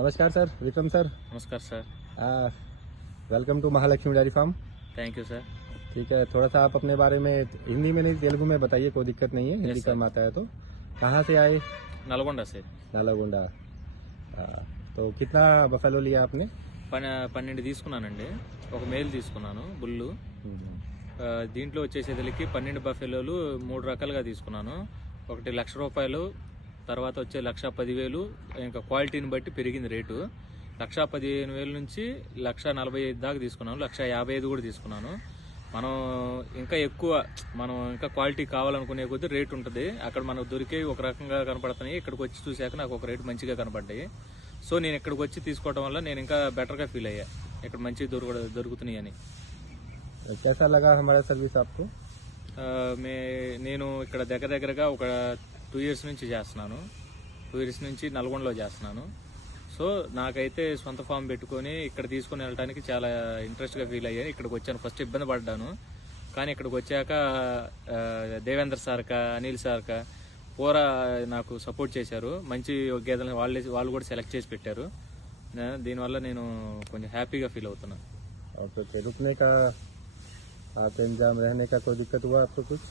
नमस्कार sir, Vikram sir. नमस्कार sir. Welcome to Mahalakshmi dairy farm. Thank you sir. ठीक है, थोड़ा सा आप अपने बारे में हिंदी में नहीं तेलुगु में बताइए, कोई दिक्कत नहीं है, हिंदी कम आता है तो। कहाँ से आए? నల్గొండ से। नालागोंडा। तो कितना बफेलो लिया आपने? 12 తీసుకున్నానండి, ఒక మేల్ తీసుకున్నాను బుల్లు. దీంట్లో వచ్చేసేదలికి 12 బఫెలోలు 3 రకాలుగా తీసుకున్నాను. ఒకటి ₹1,00,000, తర్వాత వచ్చే 1,10,000, ఇంకా క్వాలిటీని బట్టి పెరిగింది రేటు. 1,15,000 నుంచి 1,45,000 దాకా తీసుకున్నాను, 1,55,000 కూడా తీసుకున్నాను. మనం ఇంకా ఎక్కువ, మనం ఇంకా క్వాలిటీ కావాలనుకునే కొద్దీ రేటు ఉంటుంది. అక్కడ మనకు దొరికే ఒక రకంగా కనపడుతున్నాయి, ఇక్కడికి వచ్చి చూశాక నాకు ఒక రేటు మంచిగా కనపడ్డాయి. సో నేను ఇక్కడికి వచ్చి తీసుకోవడం వల్ల నేను ఇంకా బెటర్గా ఫీల్ అయ్యా, ఇక్కడ మంచి దొరుకుతున్నాయి అని. कैसा लगा हमारा सर्विस आपको? నేను ఇక్కడ దగ్గరగా ఒక 2 years నుంచి చేస్తున్నాను. 2 years నుంచి నల్గొండలో చేస్తున్నాను. సో నాకైతే సొంత ఫామ్ పెట్టుకొని ఇక్కడ తీసుకుని వెళ్ళడానికి చాలా ఇంట్రెస్ట్గా ఫీల్ అయ్యాను. ఇక్కడికి వచ్చాను, ఫస్ట్ ఇబ్బంది పడ్డాను, కానీ ఇక్కడికి వచ్చాక దేవేంద్ర సార్క, అనిల్ సార్క పూరా నాకు సపోర్ట్ చేశారు. మంచి గేదెలను వాళ్ళు కూడా సెలెక్ట్ చేసి పెట్టారు. దీనివల్ల నేను కొంచెం హ్యాపీగా ఫీల్ అవుతున్నాను. ओके, रुकने का इंतजाम, रहने का कोई दिक्कत हुआ आपको कुछ?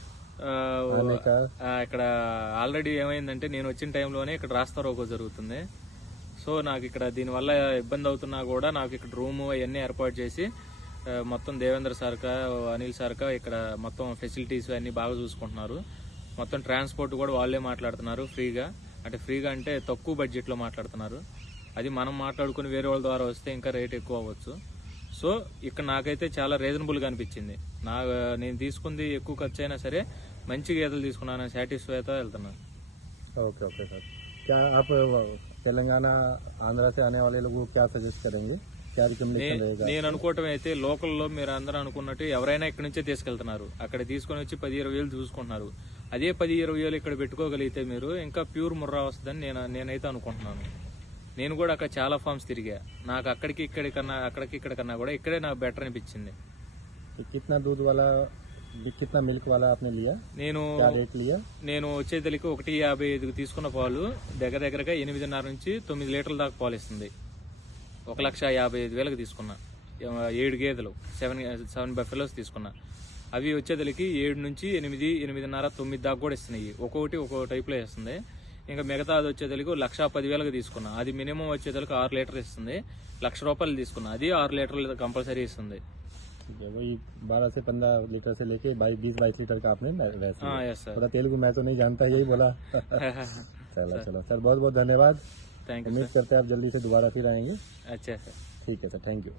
ఇక్కడ ఆల్రెడీ ఏమైందంటే నేను వచ్చిన టైంలోనే ఇక్కడ రాస్తారోకో జరుగుతుంది. సో నాకు ఇక్కడ దీనివల్ల ఇబ్బంది అవుతున్నా కూడా నాకు ఇక్కడ రూము అవన్నీ ఏర్పాటు చేసి మొత్తం దేవేంద్ర సార్క, అనిల్ సార్క ఇక్కడ మొత్తం ఫెసిలిటీస్ అన్నీ బాగా చూసుకుంటున్నారు. మొత్తం ట్రాన్స్పోర్ట్ కూడా వాళ్ళే మాట్లాడుతున్నారు ఫ్రీగా. అంటే తక్కువ బడ్జెట్లో మాట్లాడుతున్నారు. అది మనం మాట్లాడుకుని వేరే వాళ్ళ ద్వారా వస్తే ఇంకా రేట్ ఎక్కువ అవ్వచ్చు. సో ఇక్కడ నాకైతే చాలా రీజనబుల్గా అనిపించింది. నేను తీసుకుంది ఎక్కువ ఖర్చు అయినా సరే మంచి గేదెలు తీసుకున్నాను, సాటిస్ఫైతో వెళ్తున్నాను. ఓకే ఓకే సార్, क्या आप तेलंगाना आंध्र से आने वाले लोगों को क्या सजेस्ट करेंगे? क्या रिकमेंडेशन रहेगा? నేను అనుకోవటం అయితే లోకల్లో మీరు అందరూ అనుకున్నట్టు ఎవరైనా ఇక్కడ నుంచే తీసుకెళ్తున్నారు, అక్కడ తీసుకొని వచ్చి 10-20 చూసుకుంటున్నారు. అదే 10-20 ఇక్కడ పెట్టుకోగలిగితే మీరు ఇంకా ప్యూర్ ముర్రా వస్తుందని నేనైతే అనుకుంటున్నాను. నేను కూడా అక్కడ చాలా ఫార్మ్స్ తిరిగా, నాకు అక్కడికి ఇక్కడ కన్నా కూడా ఇక్కడే నాకు బెటర్ అనిపించింది. कितना दूध वाला, कितना मिल्क वाला आपने लिया? क्या रेट लिया? నేను వచ్చేదలికి 1.55 తీసుకున్న పాలు దగ్గరగా 8.5 నుంచి 9 లీటర్ల దాకా పాలు ఇస్తుంది. 1,55,000 తీసుకున్నా. 7 గేదెలు, 7 బఫెలోస్ తీసుకున్నా. అవి వచ్చేదలికి 7 నుంచి 8, 8.5, 9 దాకా కూడా ఇస్తున్నాయి. ఒక్కో టైప్లో ఇస్తుంది. ఇంకా మిగతా అది వచ్చేదలికి 1,10,000 తీసుకున్నా. అది మినిమం వచ్చేదలికి 6 లీటర్ ఇస్తుంది. ₹1,00,000 తీసుకున్నా, అది 6 లీటర్లు కంపల్సరీ ఇస్తుంది. वही 12 से 15 लीटर से लेके 22 लीटर का आपने वैसे। हाँ यस सर। थोड़ा तेलुगु मैं तो नहीं जानता, यही बोला। चलो सर, बहुत बहुत धन्यवाद। Thank you. उम्मीद करते हैं आप जल्दी से दोबारा फिर आएंगे। अच्छा सर, ठीक है सर, थैंक यू।